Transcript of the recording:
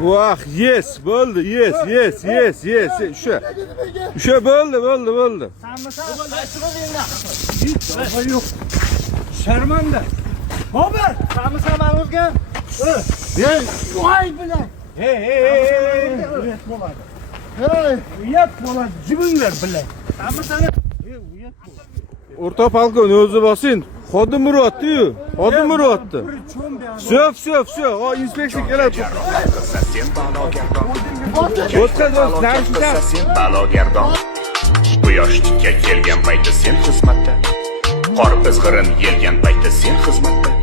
Vah, yes, bo'ldi, yes. O'sha bo'ldi. Yo'q. Sharmanda. Bobur, samsa o'zga. Voy bilan. Uyat bo'ladi. Uyat bo'ladi, jibinglar bilan. Samsani uyat bo'ladi. O'rta polkovnik o'zi bosin. Xodim Muroddi-yu. Все. O inspeksiya keladi. Sen balogardon. Quyosh tikka kelgan paytda sen xizmatda. Qor izg'irin yelgan paytda sen xizmatda.